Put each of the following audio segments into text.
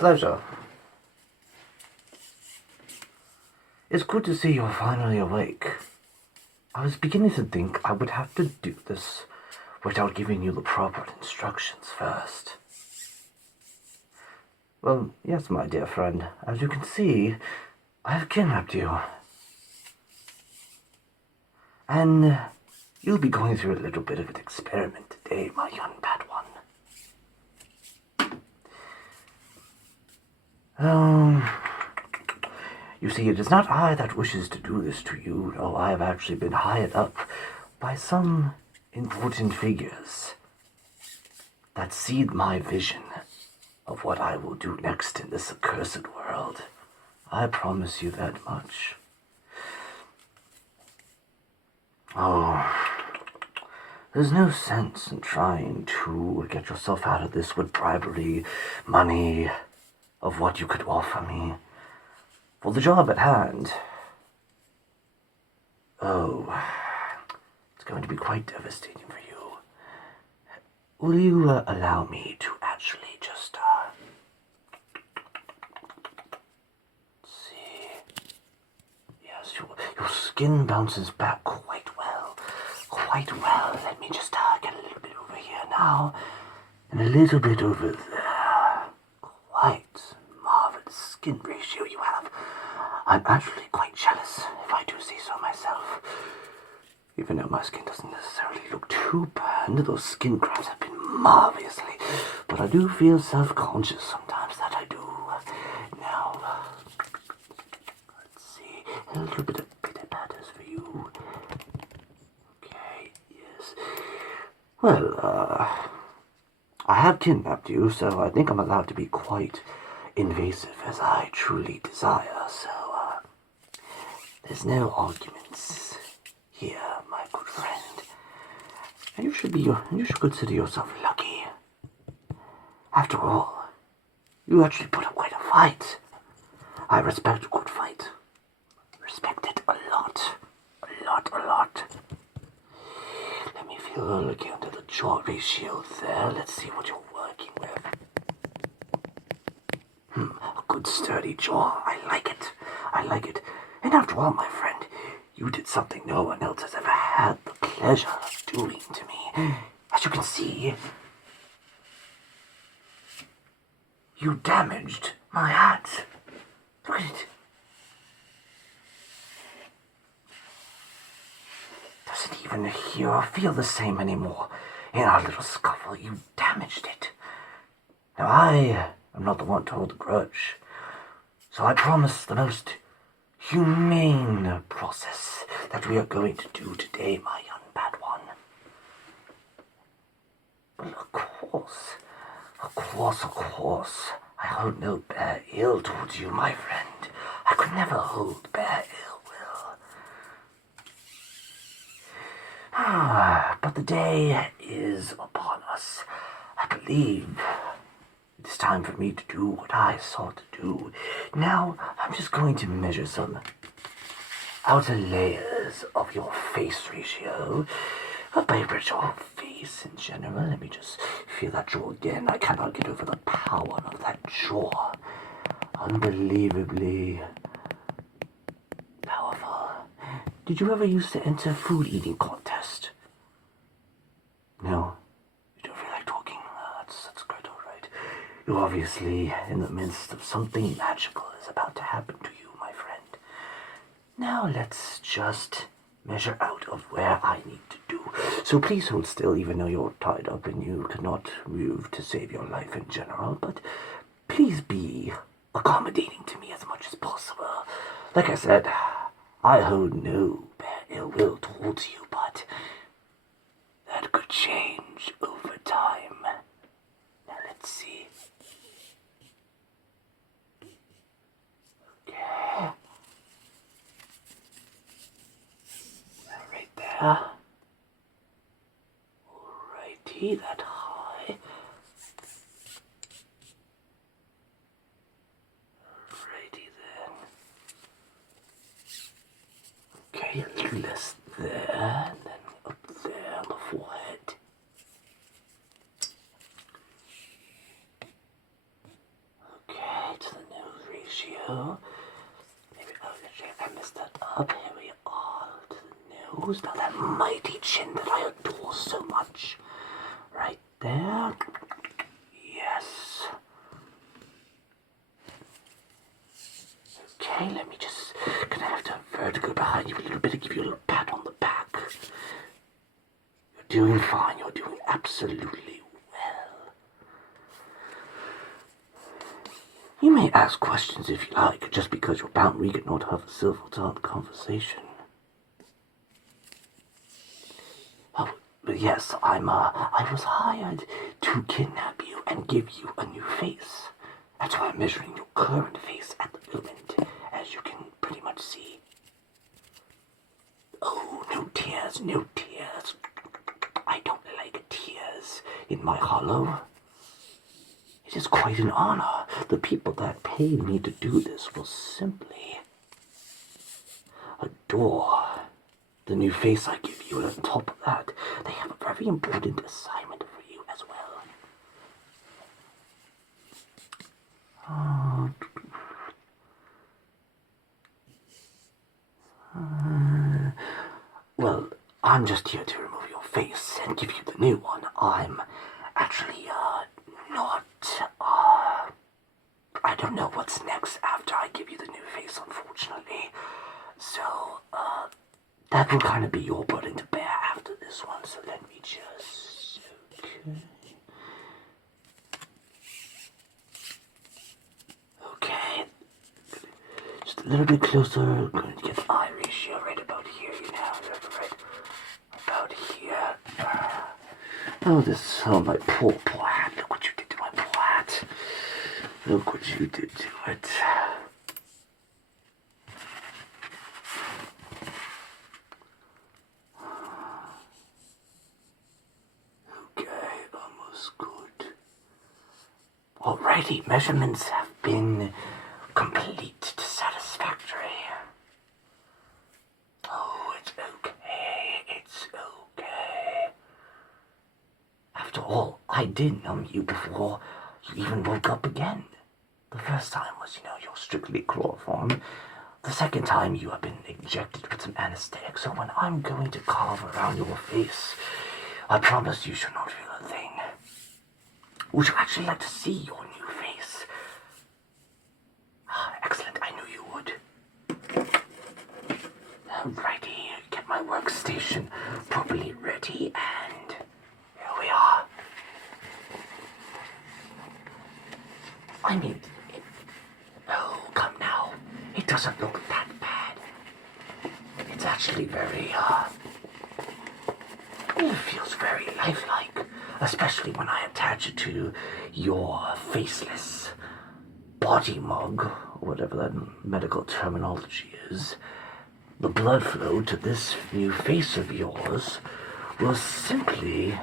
Pleasure. It's good to see you're finally awake. I was beginning to think I would have to do this without giving you the proper instructions first. Well, yes, my dear friend. As you can see, I have kidnapped you. And you'll be going through a little bit of an experiment today, my young Padawan. You see, it is not I that wishes to do this to you. No, I have actually been hired up by some important figures that see my vision of what I will do next in this accursed world. I promise you that much. Oh, there's no sense in trying to get yourself out of this with bribery, money, of what you could offer me. For the job at hand, it's going to be quite devastating for you. Will you allow me to actually just, see. Yes, your skin bounces back quite well. Quite well. Let me just get a little bit over here now, and a little bit over there. Quite marvelous skin ratio you have. I'm actually quite jealous, if I do say so myself. Even though my skin doesn't necessarily look too bad, those skin grafts have been marvelously. But I do feel self-conscious sometimes that I do. Now, let's see. A little bit of bitter batters for you. Okay, yes. Well, I have kidnapped you, so I think I'm allowed to be quite invasive as I truly desire, so, there's no arguments here, my good friend. And you should consider yourself lucky. After all, you actually put up quite a fight. I respect a good fight. Respect it a lot. A lot. Let me feel a look under the jaw ratio there. Let's see what you're working with. A good sturdy jaw. I like it. And after all, my friend, you did something no one else has ever had the pleasure of doing to me. As you can see, you damaged my hat. Look at it. Doesn't even hear or feel the same anymore. In our little scuffle, you damaged it. Now, I am not the one to hold a grudge, so I promise the most humane process that we are going to do today, my young Padawan. But of course, I hold no bad ill towards you, my friend. I could never hold bad ill will. But the day is upon us. I believe it's time for me to do what I sought to do. Now, I'm just going to measure some outer layers of your face ratio. My your face in general. Let me just feel that jaw again. I cannot get over the power of that jaw. Unbelievably powerful. Did you ever used to enter a food eating contest? No? You don't feel like talking? That's quite alright. You're obviously in the midst of something magical is about to happen to you, my friend. Now let's just measure out of where I need to do. So please hold still even though you're tied up and you cannot move to save your life in general, but please be accommodating to me as much as possible. Like I said, I hold no bad ill will towards you, but that could change over time. Now let's see. Okay. Right there. Alrighty, that high. Alrighty then. Okay, a little less there, and then up there on the forehead. Okay. go. Maybe, I messed that up. Here we are. To the nose. Now that mighty chin that I adore so much. Right there. Yes. Okay, let me just... Gonna have to vertigo behind you a little bit to give you a little pat on the back. You're doing fine. You're doing absolutely well. You may ask questions if you like, just because you're bound we cannot have a civil conversation. Oh, but yes, I was hired to kidnap you and give you a new face. That's why I'm measuring your current face at the moment, as you can pretty much see. Oh, no tears, no tears. I don't like tears in my hollow. It is quite an honor. The people that paid me to do this will simply adore the new face I give you. And on top of that, they have a very important assignment for you as well. Well, I'm just here to remove your face and give you the new one. I'm actually, not, I don't know what's next after I give you the new face, unfortunately. So, that will kind of be your burden to bear after this one, so let me just... Okay. Okay. Just a little bit closer. I'm going to get the eye ratio right about here, you know, right about here. Oh, my poor hat. Look what you did to my poor hat. Look what you did to it. Okay, almost good. Alrighty, measurements have been complete to satisfactory. Oh, it's okay, it's okay. After all, I did numb you before you even woke up again. The first time was, you're strictly chloroform. The second time you have been injected with some anesthetic, so when I'm going to carve around your face, I promise you shall not feel a thing. Would you actually like to see your new face? Excellent, I knew you would. Alrighty, get my workstation properly ready, and here we are. I mean, oh, come now. It doesn't look that bad. It's actually very, it feels very lifelike, especially when I attach it to your faceless body mug, whatever that medical terminology is. The blood flow to this new face of yours will simply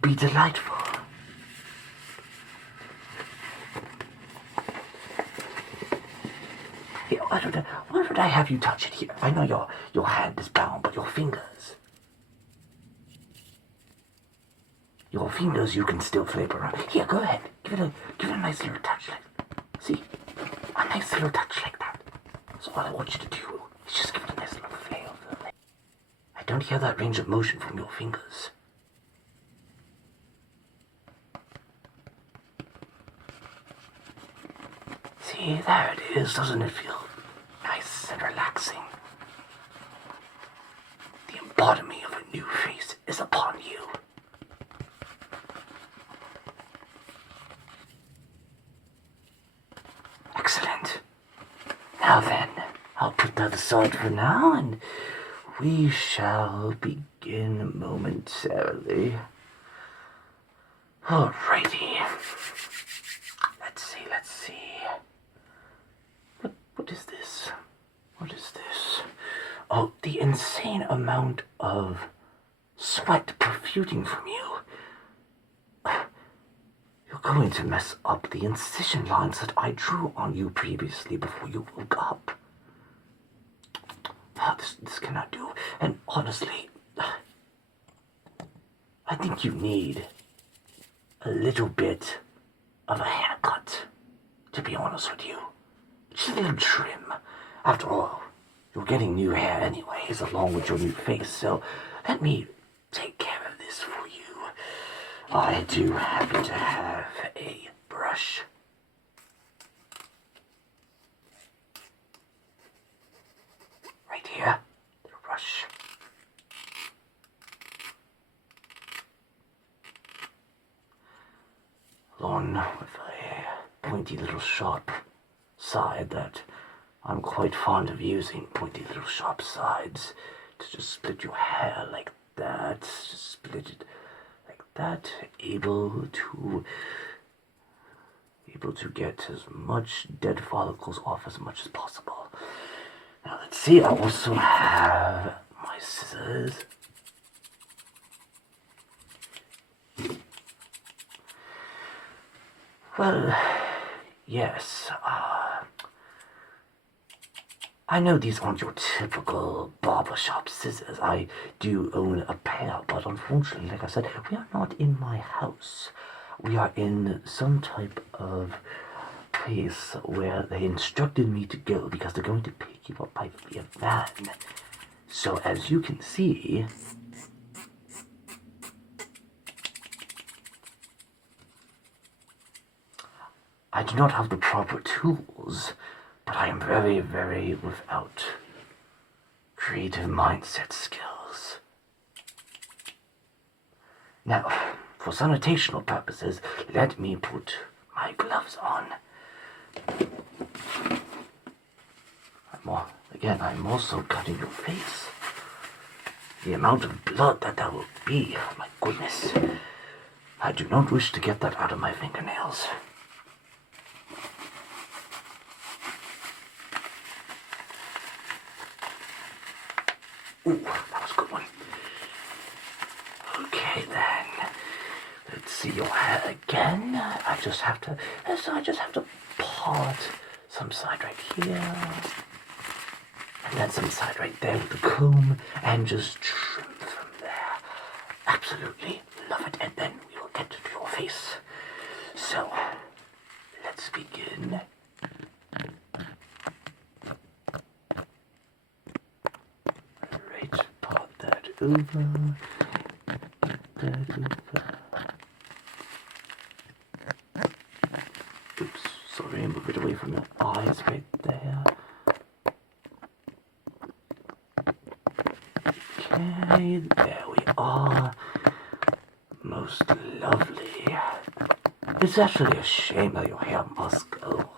be delightful. Here, why don't I have you touch it here? I know your hand is bound, but your fingers. Your fingers you can still flavor around. Here, go ahead. Give it a nice little touch see? A nice little touch like that. So all I want you to do is just give it a nice little flavor. I don't hear that range of motion from your fingers. See, there it is. Doesn't it feel nice and relaxing? The embodiment of a new face is upon you. Excellent. Now then, I'll put that aside for now, and we shall begin momentarily. Alrighty. Let's see. What is this? What is this? Oh, the insane amount of sweat protruding from you. You're going to mess up the incision lines that I drew on you previously before you woke up. This cannot do. And honestly, I think you need a little bit of a haircut, to be honest with you. Just a little trim. After all, you're getting new hair anyways, along with your new face, so let me take care of this for you. I do happen to have a brush. Right here, the brush. Along with a pointy little sharp side that I'm quite fond of using, pointy little sharp sides to just split your hair like that, just split it like that, able to get as much dead follicles off as much as possible. Now let's see, I also have my scissors. Well, yes, I know these aren't your typical barbershop scissors. I do own a pair, but unfortunately, like I said, we are not in my house. We are in some type of place where they instructed me to go because they're going to pick you up by via van. So as you can see, I do not have the proper tools, but I am very, very without creative mindset skills. Now, for sanitational purposes, let me put my gloves on. I'm also cutting your face. The amount of blood that will be, my goodness. I do not wish to get that out of my fingernails. Ooh, that was a good one. Okay then. Let's see your hair again. I just have to part some side right here. And then some side right there with the comb. And just trim from there. Absolutely love it. And then we will get to your face. So, let's begin. Right, part that over. That over. Oops, sorry, move it away from your eyes right there. Okay, there we are. Most lovely. It's actually a shame that your hair must go.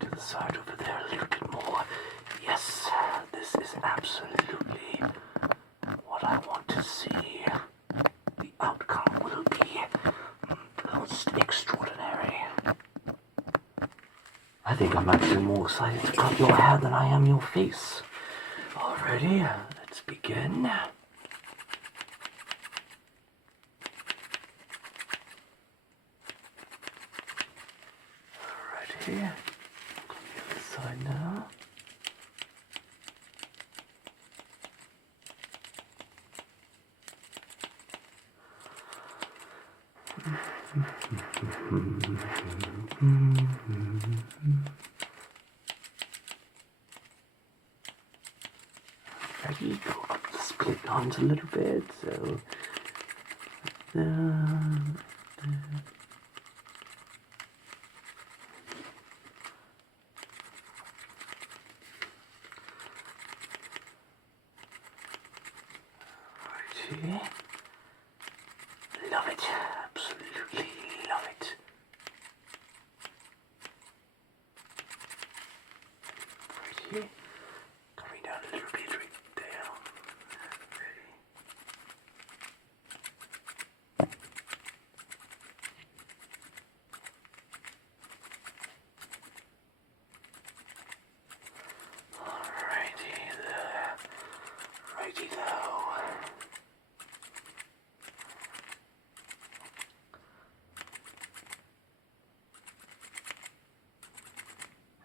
To the side over there a little bit more. Yes, this is absolutely what I want to see. The outcome will be most extraordinary. I think I'm actually more excited to cut your hair than I am your face. Alrighty, let's begin. Alrighty, on the other side now. Ready? Go up the split lines a little bit, so righty. Love it, absolutely love it. Righty. Coming down a little bit right there. Ready. Alrighty there. Righty though.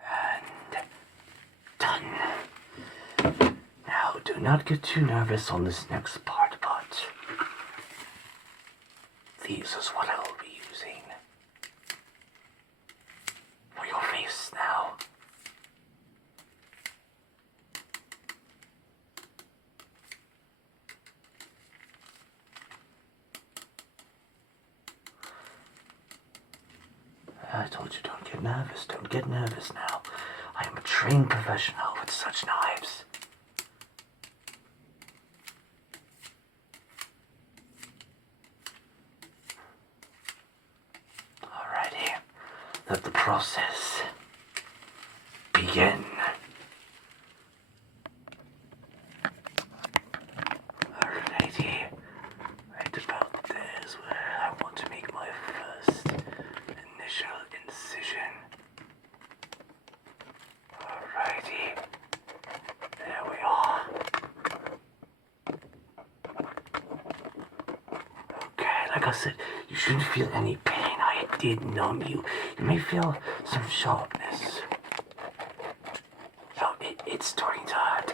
And not get too nervous on this next part, but these is what I will be using for your face now. I told you, don't get nervous. Don't get nervous now. I am a trained professional with such knives. Alrighty. Let the process begin. Alrighty. Right about there is where I want to make my first initial incision. Alrighty. There we are. Okay, like I said, you shouldn't feel any pain. I did numb you. You may feel some sharpness. So it's starting to hurt.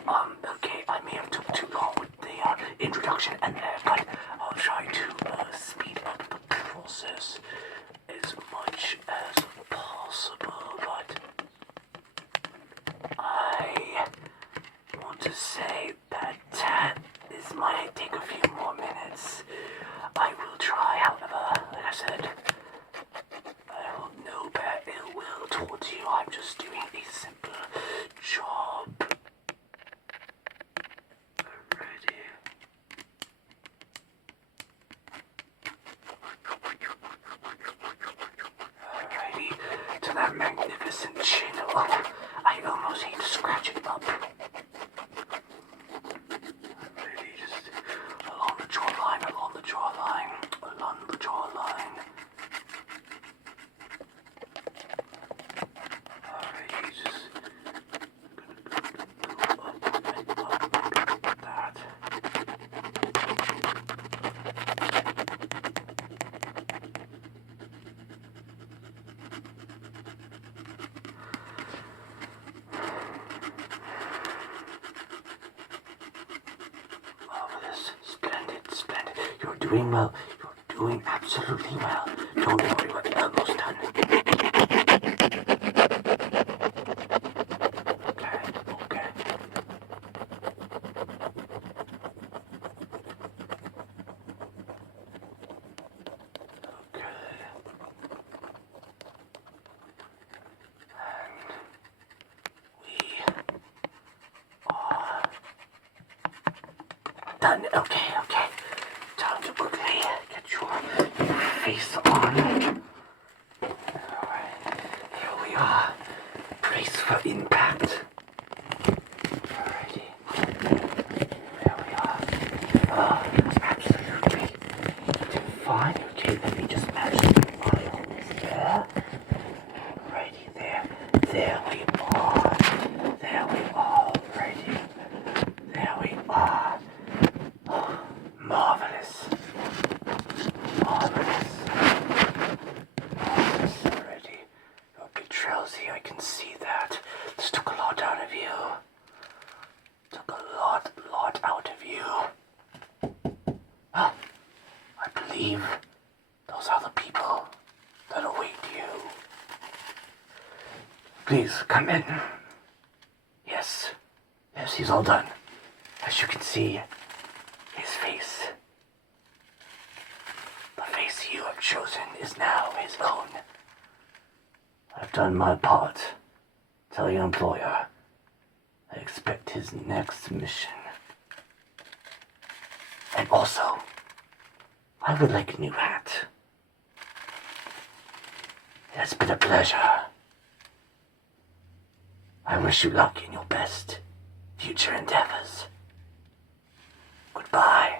Okay, I may have took too long with the introduction and there, but I'll try to speed up the process as much as possible, but I want to say that this might take a few more minutes. I will try, however, like I said, I hold no bad ill will towards you. I'm just doing a simple job. Alrighty. Alrighty, to that magnificent chin. Oh, I almost hate to scratch it up. Alrighty, just along the jawline, along the jawline, along the jawline. Alrighty, just go up like that. Marvelous. Splendid, splendid. You're doing well. You're doing absolutely well. Don't worry, we're almost done. Okay, okay. Okay. And we are done. Okay, okay. Time to quickly get your face on. Alright, here we are. Brace for impact. Alrighty. There we are. Oh, absolutely. Fine. Okay, let me just match the miles there. Alrighty, there. There we are. There we are. Alrighty. There we are. Oh, marvelous. Marvelous. Marvelous. Already. You're a bit drowsy, I can see that. This took a lot out of you. Took a lot out of you. Ah, I believe those are the people that await you. Please, come in. Yes. Yes, he's all done. As you can see, his face. The face you have chosen is now his own. I've done my part. Tell your employer I expect his next mission. And also, I would like a new hat. It has been a pleasure. I wish you luck in your best future endeavors. Goodbye.